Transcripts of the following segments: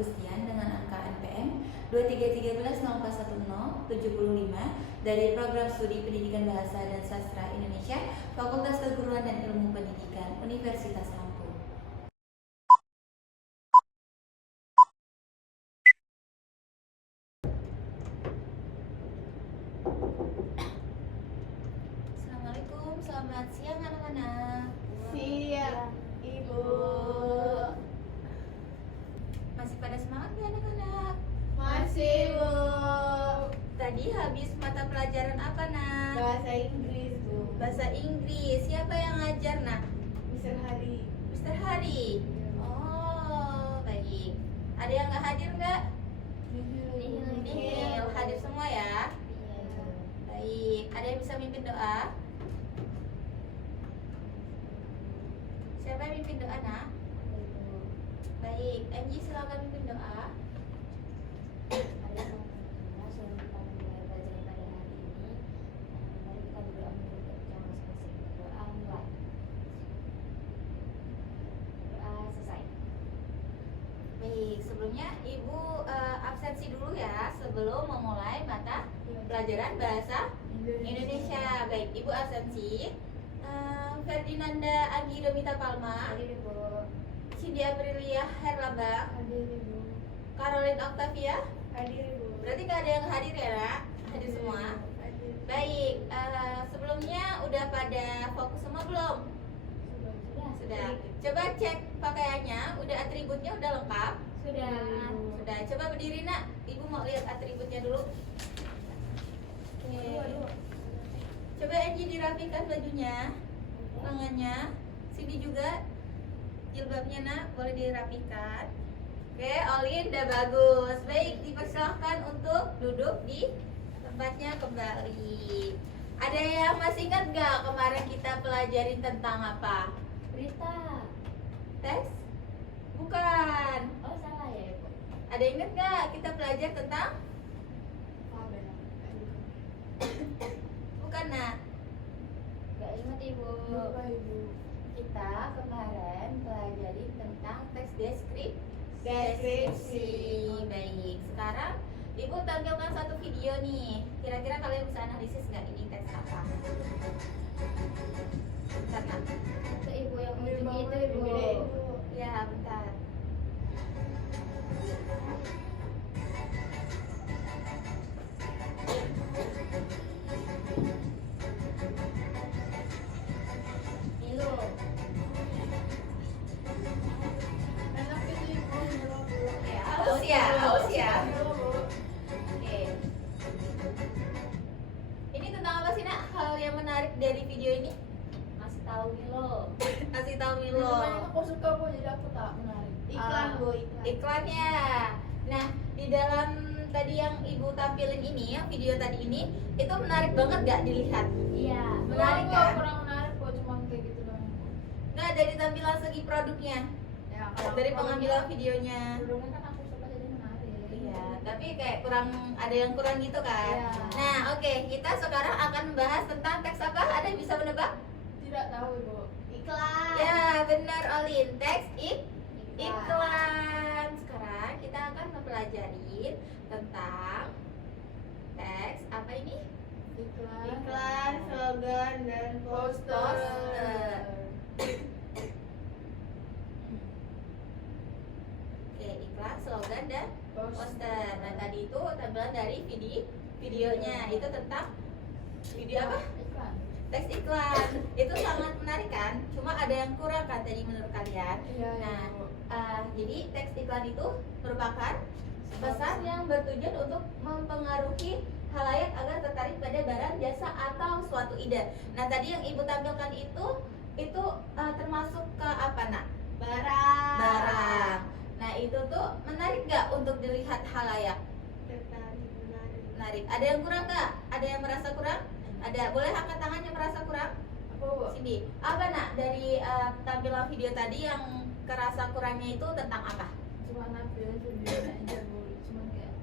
Agustian dengan angka NPM 23130411075 dari Program Studi Pendidikan Bahasa dan Sastra Indonesia, Fakultas Keguruan dan Ilmu Pendidikan, Universitas Lampung. Assalamualaikum, selamat siang anak-anak. Siap, Ibu. Masih pada semangat ya anak-anak? Masih, Bu. Tadi habis mata pelajaran apa nak? Bahasa Inggris, Bu. Bahasa Inggris. Siapa yang ngajar nak? Mr. Hari. Mr. Hari. Oh, baik. Ada yang nggak hadir nggak? Nihil. Hadir semua ya? Baik. Ada yang bisa mimpin doa? Siapa yang mimpin doa nak? Baik. Angie silakan mimpin doa. Baik, sebelumnya Ibu absensi dulu ya sebelum memulai mata pelajaran bahasa Indonesia. Baik, Ibu absensi. Ferdinanda Anggi Domita Palma, Cindy Aprilia Herlambang, Caroline Octavia. Berarti nggak ada yang hadir ya nak? Hadir semua. Baik, sebelumnya udah pada fokus semua belum? Sudah. Coba cek pakaiannya, udah atributnya udah lengkap? Sudah. Sudah. Coba berdiri nak. Ibu mau lihat atributnya dulu. Oke. Coba Angie dirapikan bajunya, lengannya. Sini juga jilbabnya nak, boleh dirapikan. Oke, Olin udah bagus. Baik, dipersilahkan untuk duduk di tempatnya kembali. Ada yang masih ingat gak kemarin kita pelajarin tentang apa? Berita. Teks? Bukan. Oh, salah ya, Ibu. Ada yang ingat gak kita belajar tentang? Bukan nak. Gak ingat, Ibu. Kita kemarin pelajari tentang teks Deskripsi. Baik, sekarang Ibu tampilkan satu video nih. Kira-kira kalian bisa analisis nggak ini teks apa? Bentar nak. Itu Ibu yang ujung itu, Ibu. Ya, bentar. Milo. Ya, haus ya, haus ya. Oke. Ini tentang apa sih nak? Hal yang menarik dari video ini? Masih tahu Milo. Kasih tahu Milo. Aku suka Bu, jadi aku tak menarik. Iklan, Bu, iklan. Iklannya. Nah, di dalam tadi yang Ibu tampilin ini, yang video tadi ini, itu menarik banget gak dilihat? Iya. Menarik kan? Kurang menarik kok, cuma kayak gitu doang. Nggak, dari tampilan segi produknya, Ya, dari pengambilan videonya. Sebelumnya kan aku suka jadi menarik. Iya, tapi kayak kurang, ada yang kurang gitu kan? Iya. Nah, oke, kita sekarang akan membahas tentang teks apa? Ada yang bisa menebak? Tidak tahu Ibu. Iklan. Ya, benar Olin, teks iklan. Sekarang kita akan mempelajari tentang teks apa ini? Iklan, slogan, dan Poster. Oke, iklan, slogan, dan poster. Nah, tadi itu tampilan dari videonya. Itu tentang video apa? Iklan. Teks iklan. Itu sangat menarik kan? Cuma ada yang kurang kan tadi menurut kalian? Iya, Nah, Ibu. jadi teks iklan itu merupakan pesan yang bertujuan untuk mempengaruhi halayak agar tertarik pada barang, jasa, atau suatu ide. Nah, tadi yang Ibu tampilkan itu termasuk ke apa nak? Barang. Nah, itu tuh menarik gak untuk dilihat halayak? Menarik. Ada yang kurang gak? Ada yang merasa kurang? Ada. Boleh angkat tangan yang merasa kurang? Apa Bu? Sini. Apa nak dari tampilan video tadi yang kerasa kurangnya itu tentang apa? Cuma nampilin videonya aja Bu. Cuma kayak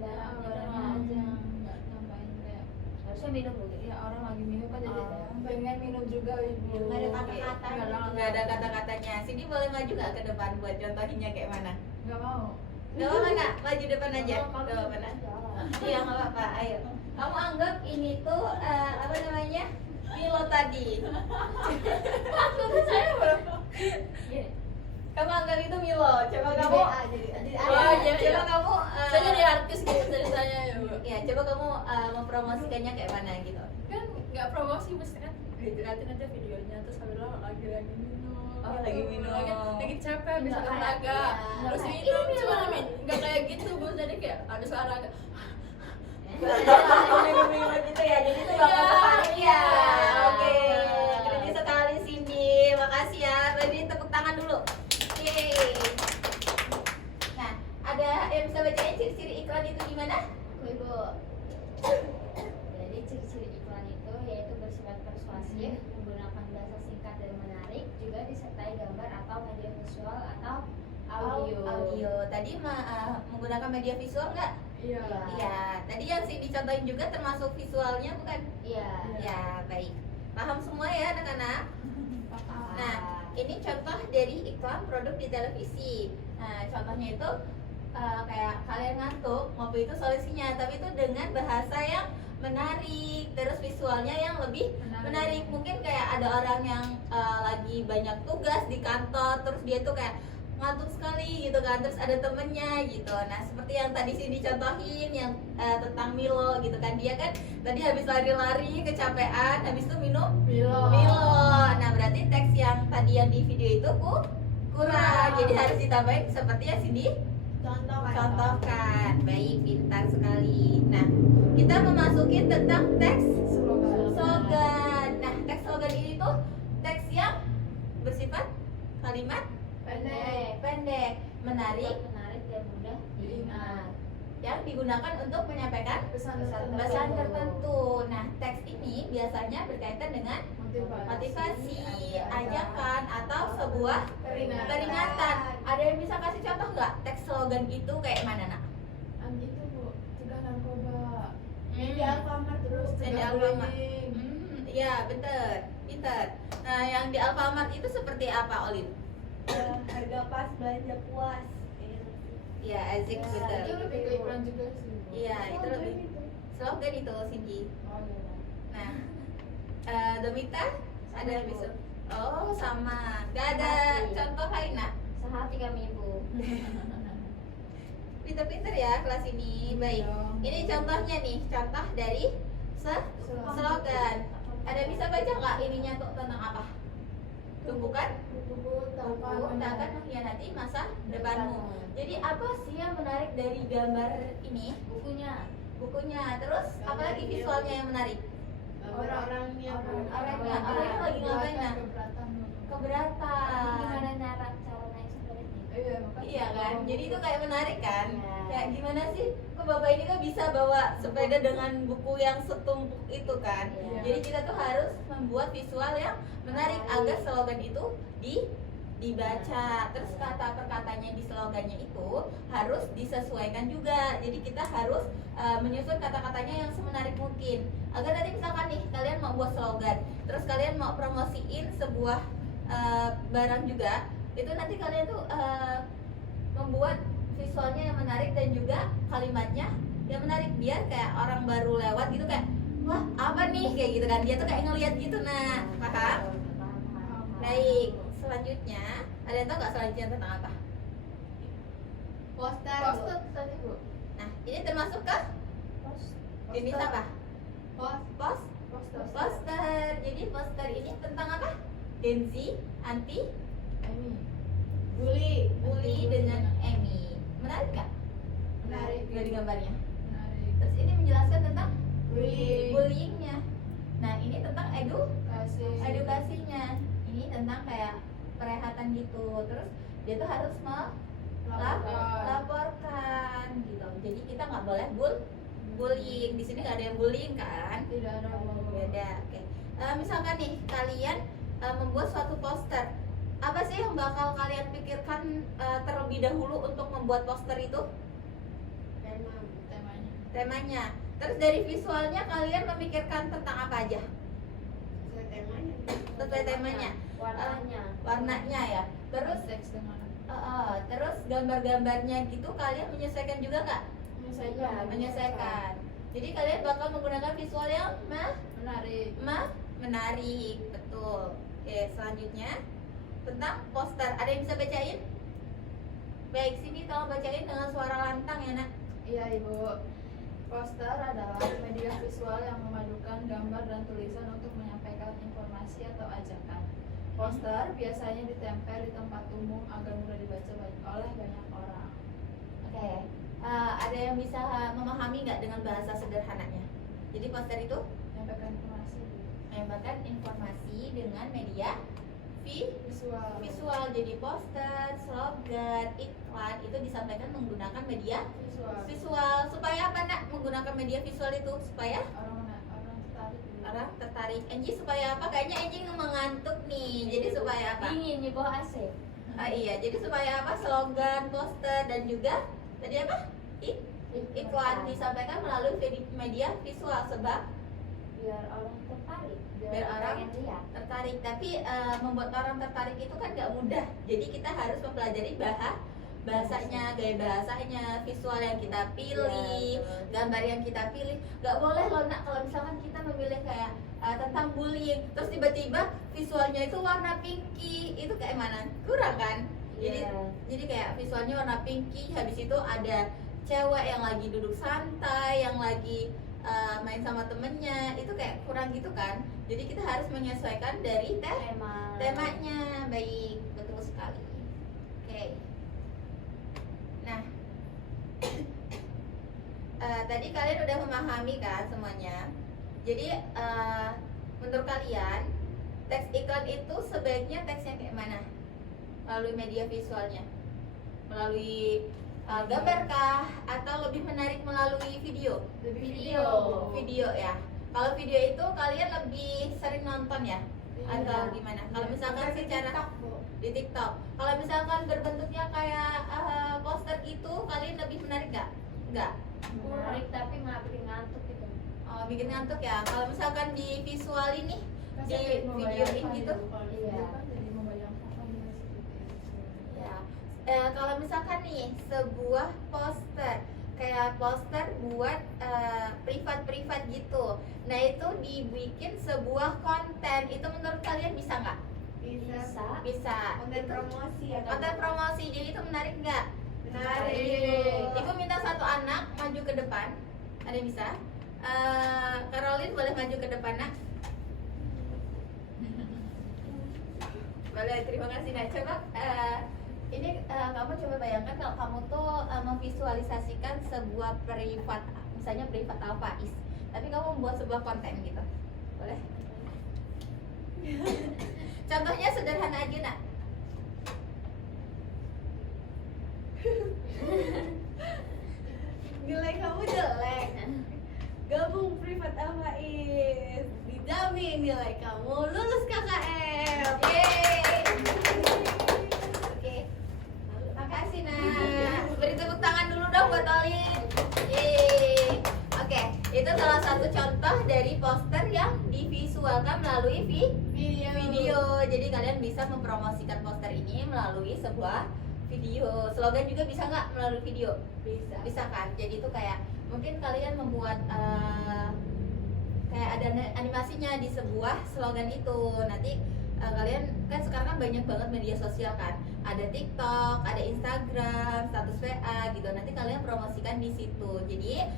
barang-barangnya aja, nggak nambahin kayak. Harusnya minum Bu. Ya orang lagi minum kan jadi pengen minum juga Ibu. Nggak ada kata-katanya. Nggak ada kata-katanya. Sini boleh maju gak ke depan buat contohinnya kayak mana? Nggak mau. Gak apa-apa nak, maju depan aja. Oh, Gak apa-apa nak. jalan. Iya nggak apa-apa. Ayo. Kamu anggap ini tuh apa namanya? Milo tadi. Gini. Kamu anggap itu Milo. Coba kamu. Jadi Oh, iya, Coba iya. kamu. Saya jadi artis gitu ceritanya ya Bu. Ya, coba kamu mempromosikannya kayak mana gitu. Kan nggak promosi mesti kan dilihatin aja videonya terus habis itu lagi minum. Oh, lagi minum. Lagi capek bisa Nggak kayak- olahraga iya. terus Nggak minum kayak- cuma nggak kayak gitu Bu, jadi kayak ada olahraga. Minum-minum gitu ya. Jadi itu bakal Iya. tertarik ya. Iya. Oke. Keren sekali Cindy. Makasih ya. Berarti tepuk tangan dulu. Yeay. Nah, ada yang bisa bacain ciri-ciri iklan itu gimana? Ibu. Jadi ciri-ciri iklan itu yaitu bersifat persuasif, menggunakan bahasa singkat dan menarik, juga disertai gambar atau media visual atau audio. Audio. Tadi menggunakan media visual nggak? Iya. Iya. Tadi yang sih dicontohin juga termasuk visualnya bukan? Iya. Ya, baik. Paham semua ya anak-anak? Ah. Nah, ini contoh dari iklan produk di televisi. Nah, contohnya itu kayak kalian ngantuk, ngopi itu solusinya, tapi itu dengan bahasa yang menarik, terus visualnya yang lebih menarik. Mungkin kayak ada orang yang lagi banyak tugas di kantor, terus dia tuh kayak ngantuk sekali gitu kan, terus ada temennya gitu. Nah, seperti yang tadi sih dicontohin yang tentang Milo gitu kan, dia kan tadi habis lari-lari kecapean, habis itu minum Milo. Nah, berarti teks yang tadi yang di video itu kurang. Jadi harus ditambahin seperti yang Cindy contohkan. Baik, pintar sekali. Nah, kita memasuki tentang teks slogan. Nah, teks slogan ini tuh teks yang bersifat kalimat pendek, menarik, dan mudah diingat. yang digunakan untuk menyampaikan Pesan pesan tertentu. Nah, teks ini biasanya berkaitan dengan motivasi, ajakan, atau sebuah peringatan. Ada yang bisa kasih contoh nggak teks slogan itu kayak mana nak? Itu Bu, cegah narkoba. Hmm. Di Alfamart terus Yang di cegah Alfamart. bullying. Iya betul, pintar. Nah, yang di Alfamart itu seperti apa, Olin? Harga pas, belanja puas. Iya, Azik Ya, betul. Itu lebih ke iklan juga sih Bu. Iya, itu lebih slogan itu, Cindy. Oh iya. Nah, Domita ada yang bisa? Oh, sama. Gak ada Hati. contoh lain nak? Sehati kami ibu. Pinter-pinter ya kelas ini. Baik. Ini contohnya nih, contoh dari slogan. Ada bisa baca nggak ininya tuh tentang apa? Tumbukan Buku tumbuh takkan mengkhianati masa depanmu. Jadi apa sih yang menarik dari gambar ini? Bukunya. Bukunya. Terus apalagi visualnya yang menarik? Orang-orangnya Orangnya lagi ngapain nah? Keberatan. Gimana cara naik sepeda ini? Iya, makanya. Iya kan? Jadi itu kayak menarik kan? Iya. Kayak gimana sih? Kok Bapak ini kok bisa bawa sepeda dengan buku yang setumpuk itu kan? Iya. Jadi kita tuh harus membuat visual yang menarik agar slogan itu dibaca. Terus kata perkatanya di slogannya itu harus disesuaikan juga. Jadi kita harus menyusun kata-katanya yang semenarik mungkin. Agar nanti misalkan nih kalian mau buat slogan, terus kalian mau promosiin sebuah barang juga, itu nanti kalian tuh membuat visualnya yang menarik dan juga kalimatnya yang menarik biar kayak orang baru lewat gitu kayak wah apa nih kayak gitu kan, dia tuh kayak ngeliat gitu. Nah, paham? Baik, selanjutnya ada yang tahu nggak selanjutnya tentang apa? Poster. Poster tadi Bu. Nah, ini termasuk ke jenis apa? Poster. Jadi poster ini tentang apa? Gen Z, anti Ini bully dengan Amy. Menarik nggak? Menarik. Dari gambarnya. menarik. Terus ini menjelaskan tentang Bullying. bullyingnya. Nah, ini tentang Kasih. edukasinya. Ini tentang kayak perehatan gitu. Terus dia tuh harus melaporkan gitu. Jadi kita nggak boleh bullying. Di sini nggak ada yang bullying kan? Tidak ada Bu. Beda. Oke. Misalkan nih kalian membuat suatu poster, apa sih yang bakal kalian pikirkan terlebih dahulu untuk membuat poster itu? Temanya. Temanya. Terus dari visualnya kalian memikirkan tentang apa aja? Sesuai temanya. Warnanya. Warnanya ya. Terus Teks dengan Terus gambar-gambarnya gitu kalian menyesuaikan juga nggak? Menyesuaikan. Menyesuaikan. Jadi kalian bakal menggunakan visual yang Menarik. menarik, betul. Oke, selanjutnya tentang poster. Ada yang bisa bacain? Baik, sini tolong bacain dengan suara lantang ya nak. Iya Ibu. Poster adalah media visual yang memadukan gambar dan tulisan untuk menyampaikan informasi atau ajakan. Poster biasanya ditempel di tempat umum agar mudah dibaca oleh banyak orang. Oke, ada yang bisa memahami nggak dengan bahasa sederhananya? Jadi poster itu Menyampaikan informasi. menyampaikan informasi dengan media Visual. visual. Jadi poster, slogan, iklan itu disampaikan menggunakan media Visual. visual. Supaya apa nak menggunakan media visual itu? Supaya Orang tertarik. orang tertarik. Angie supaya apa? Kayaknya Angie mengantuk nih. Jadi supaya apa? Dingin di bawah AC. Iya, jadi supaya apa? Slogan, poster dan juga tadi apa? Iklan disampaikan melalui media visual sebab Biar orang tertarik. Biar orang pengen lihat. tertarik. Tapi membuat orang tertarik itu kan nggak mudah. Jadi kita harus mempelajari bahasanya, gaya bahasanya, visual yang kita pilih, Iya, betul. gambar yang kita pilih. Nggak boleh loh nak kalau misalkan kita memilih kayak tentang bullying, terus tiba-tiba visualnya itu warna pinky, itu kayak mana? Kurang kan? Jadi Iya. jadi kayak visualnya warna pinky, habis itu ada cewek yang lagi duduk santai, yang lagi main sama temennya, itu kayak kurang gitu kan. Jadi kita harus menyesuaikan dari temanya. Baik, betul sekali. Oke. Nah, tadi kalian udah memahami kan semuanya. Jadi menurut kalian teks iklan itu sebaiknya teksnya kayak mana? Melalui media visualnya, melalui gambar kah, atau lebih menarik melalui video? Video ya. Kalau video itu kalian lebih sering nonton ya, atau gimana? Kalau misalkan secara di TikTok, kalau misalkan berbentuknya kayak poster gitu, kalian lebih menarik nggak? Nggak. Menarik tapi nggak bikin ngantuk gitu. Oh, bikin ngantuk ya. Kalau misalkan di visual ini, di videoin gitu, Iya. ya. Kalau misalkan nih sebuah poster kayak poster buat privat gitu, nah itu dibikin sebuah konten, itu menurut kalian bisa nggak? Bisa. Konten promosi ya. Konten promosi, jadi itu menarik nggak? Menarik. Ibu minta satu anak maju ke depan, ada yang bisa? Caroline boleh maju ke depan nak? Boleh, terima kasih nak. Coba ini kamu coba bayangkan kalau kamu tuh memvisualisasikan sebuah privat, misalnya privat Alfaiz, tapi kamu membuat sebuah konten gitu, boleh? Contohnya sederhana aja nak. Nilai kamu jelek. Gabung privat Alfaiz, dijamin nilai kamu lulus KKM. Yeay. Oke, makasih nak. Beri tepuk tangan dulu dong buat Olin. Yeay. Oke, itu salah satu contoh dari poster yang divisualkan melalui video. Jadi kalian bisa mempromosikan poster ini melalui sebuah video. Slogan juga bisa nggak melalui video? Bisa kan? Jadi itu kayak mungkin kalian membuat kayak ada animasinya di sebuah slogan itu. Nanti kalian kan sekarang kan banyak banget media sosial kan, ada TikTok, ada Instagram, status WA gitu. Nanti kalian promosikan di situ. Jadi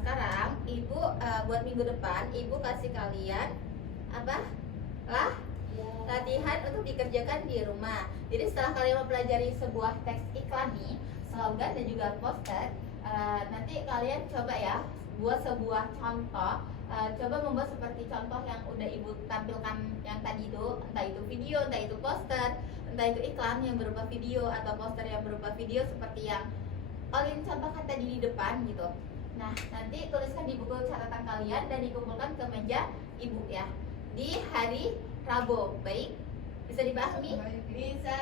sekarang ibu buat minggu depan ibu kasih kalian apa? Latihan untuk dikerjakan di rumah. Jadi setelah kalian mempelajari sebuah teks iklan nih, slogan dan juga poster, nanti kalian coba ya buat sebuah contoh. Coba membuat seperti contoh yang udah ibu tampilkan yang tadi itu, entah itu video, entah itu poster, entah itu iklan yang berupa video atau poster yang berupa video seperti yang Olin contohkan tadi di depan gitu. Nah, nanti tuliskan di buku catatan kalian dan dikumpulkan ke meja ibu ya di hari Rabu. Baik, bisa dipahami? Bisa.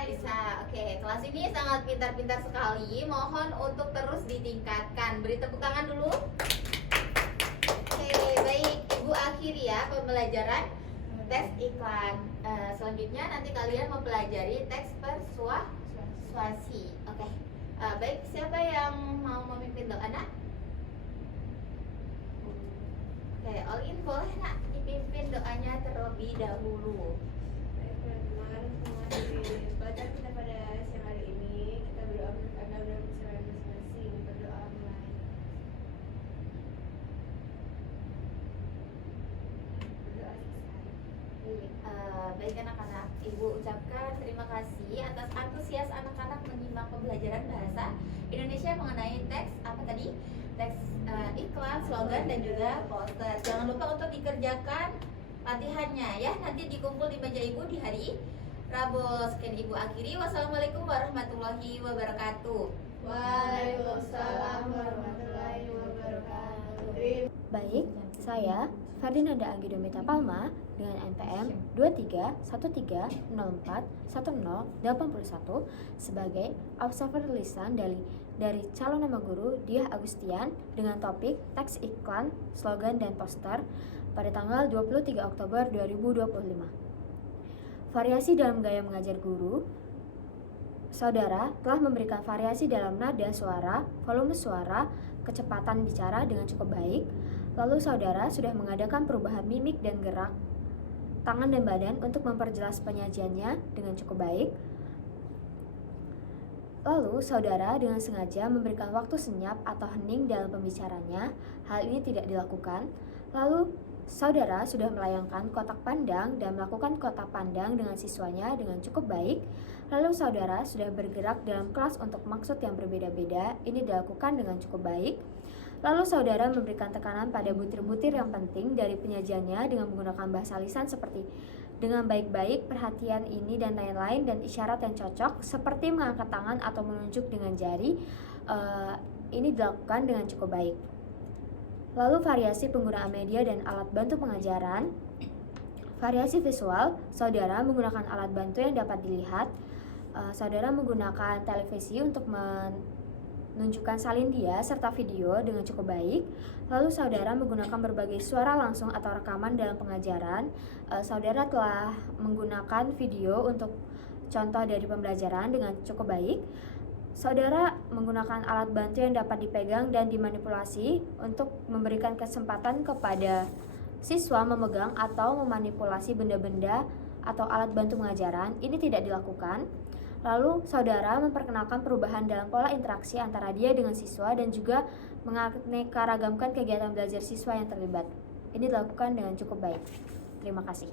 Oke, kelas ini sangat pintar-pintar sekali. Mohon untuk terus ditingkatkan. Beri tepuk tangan dulu. Oke, baik. Ibu akhiri ya pembelajaran teks iklan. Selanjutnya nanti kalian mempelajari teks persuasi. Oke. Baik, siapa yang mau memimpin doa, Nak? Oke, Olin boleh Nak dipimpin doanya terlebih dahulu. Baik teman-teman, semua di pelajaran kita pada siang hari ini kita berdoa menurut agama dan percayaan masing-masing. Berdoa mulai. Berdoa selesai. Baik anak-anak, Ibu ucapkan terima kasih atas antusias anak-anak menyimak pembelajaran bahasa Indonesia mengenai teks apa tadi? Teks iklan, slogan dan juga poster. Jangan lupa untuk dikerjakan latihannya ya. Nanti dikumpul di meja Ibu di hari Rabu. Sekian Ibu akhiri. Wassalamualaikum warahmatullahi wabarakatuh. Waalaikumsalam warahmatullahi wabarakatuh. Baik, saya Ferdinanda Anggidomita Palma dengan NPM 2313041081 sebagai observer lisan dari calon nama guru Diah Agustian dengan topik teks iklan, slogan, dan poster pada tanggal 23 Oktober 2025. Variasi dalam gaya mengajar guru. Saudara telah memberikan variasi dalam nada suara, volume suara, kecepatan bicara dengan cukup baik. Lalu saudara sudah mengadakan perubahan mimik dan gerak tangan dan badan untuk memperjelas penyajiannya dengan cukup baik. Lalu saudara dengan sengaja memberikan waktu senyap atau hening dalam pembicaranya. Hal ini tidak dilakukan. Lalu saudara sudah melayangkan kotak pandang dan melakukan kotak pandang dengan siswanya dengan cukup baik. Lalu saudara sudah bergerak dalam kelas untuk maksud yang berbeda-beda. Ini dilakukan dengan cukup baik. Lalu saudara memberikan tekanan pada butir-butir yang penting dari penyajiannya dengan menggunakan bahasa lisan seperti dengan baik-baik, perhatian ini dan lain-lain, dan isyarat yang cocok seperti mengangkat tangan atau menunjuk dengan jari. Ini dilakukan dengan cukup baik. Lalu variasi penggunaan media dan alat bantu pengajaran. Variasi visual, saudara menggunakan alat bantu yang dapat dilihat. Saudara menggunakan televisi untuk menunjukkan salin dia serta video dengan cukup baik. Lalu saudara menggunakan berbagai suara langsung atau rekaman dalam pengajaran. Saudara telah menggunakan video untuk contoh dari pembelajaran dengan cukup baik. Saudara menggunakan alat bantu yang dapat dipegang dan dimanipulasi untuk memberikan kesempatan kepada siswa memegang atau memanipulasi benda-benda atau alat bantu pengajaran. Ini tidak dilakukan. Lalu saudara memperkenalkan perubahan dalam pola interaksi antara dia dengan siswa dan juga menganeka-ragamkan kegiatan belajar siswa yang terlibat. Ini dilakukan dengan cukup baik. Terima kasih.